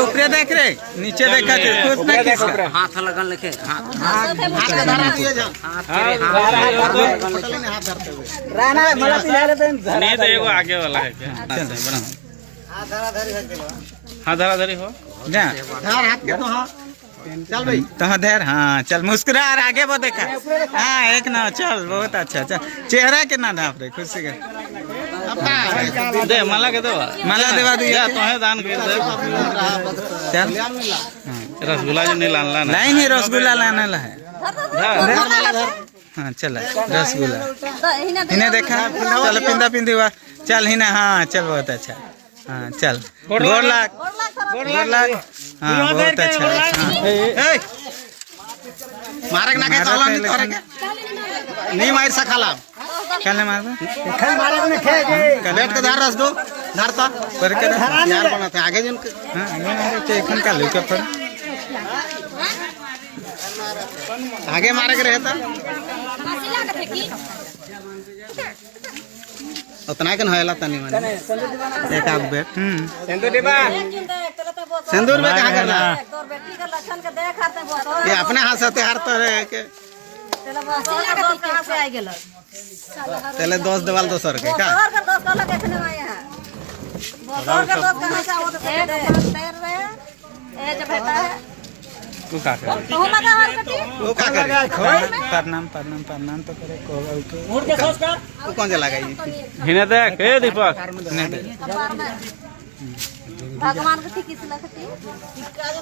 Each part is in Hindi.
ऊपर देख रे नीचे देखा खुश ना किसका हाथ लगन लिखे हाथ नहीं तो एगो आगे वाला है क्या हाँ धरा धरी हो जा चल भाई तो धैर हाँ चल मुस्कुरा और आगे वो देखा हाँ एक ना चल बहुत अच्छा चल चेहरा कितना ढाप रहे खुशी का दे माला के दो माला देवा दिया तो है दान कर दे चल रसगुल्ला जो नहीं लाना लाइन ही रसगुल्ला लाना ला है हाँ चल रसगुल्ला इन्हें देखा चल पिंदा पिंदी हुआ चल ही ना हाँ चल बहुत अच्छा हाँ चल गोर लाख हाँ बहुत अच्छा मारक ना के चला नहीं तोरे के नहीं मार सखाला काले मार दो मारक ने खे बैठ के धार रस दो धार तो पर के यार बनाते आगे जन हां आगे मारे के एखन का लेके पर आगे मारे के रहता उतना के नहला तनी माने एक आध बेट सिंदूर में कहां करना ये अपने हाथ से तैयार तो रहे के चले 10 देवाल दोसर के का तू का कर वो का करे प्रणाम प्रणाम प्रणाम तो करे को तू कौन से लगाई हिने देख ए दीपक भगवान के ठीक किस लगती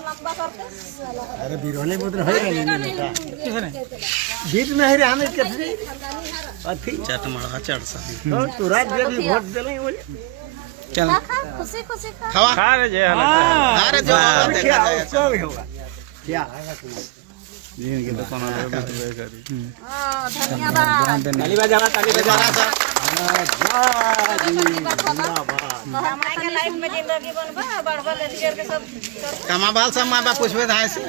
लंबा करके अरे बिरोने बोतल है रे बेटा बीच में है रे हमें कैसे अथी चट मड़ा चढ़ सा तो तुरंत जब वोट देले बोले चल खुशी खुशी खावा खा रे जे हालत अरे जो देखा जाएगा सब होगा क्या जिंदगी तो कोना करी धन्यवाद ताली बजावा ताली बजावा हमारे के लाइफ में जिंदगी बनबा बड़बड़ लेकर के सब कमा बाल सब मां बाप पूछबे धाय से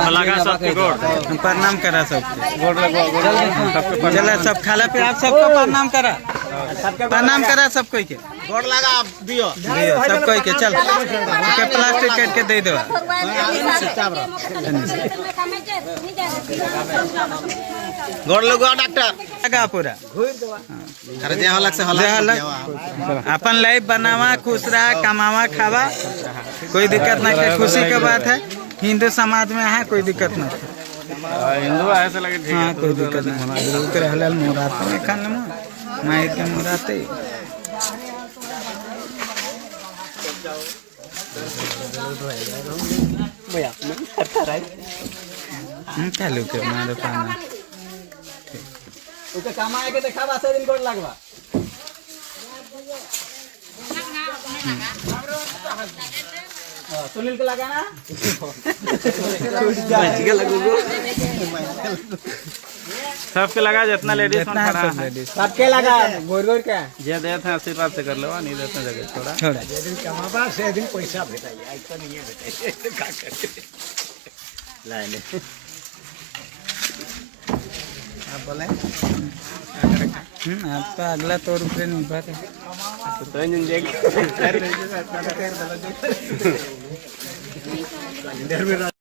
अब लगा सबके गोड़ प्रणाम करा सबके गोड़ लगवा गोड़ सबके चल सब खाला पे आप सबको प्रणाम करा सब कोई के गोड़ लगा दियो सब कोई के चल के प्लास्टिक काट के दे दो गोड़ लगवा डॉक्टर लगा पूरा अरे जे हलक से हलक अपन लाइफ बनावा खुश रहा कमावा खावा कोई दिक्कत ना के खुशी के बात है हिंदू समाज में है कोई दिक्कत ना हिंदू ऐसे लगे ठीक हाँ है कोई दिक्कत नहीं उतर हलाल मोराते में खान में माइर के मोराते भैया मैं करता रहा चालू के मारे पाना ओके काम आए के देखावा से दिन गोड़ लगवा सुनील को लगाना सबके लगा जितना लेडीज में खड़ा है सबके लगा गोर गोर के जे देते हैं आशीर्वाद से कर लो नहीं देते हैं जगह थोड़ा छोड़ा दिन कमाबा से दिन पैसा भेटाई आज तो नहीं भेटाई का करे लाने आप बोले आपका अगला तौर पे निर्भर है तो इन देख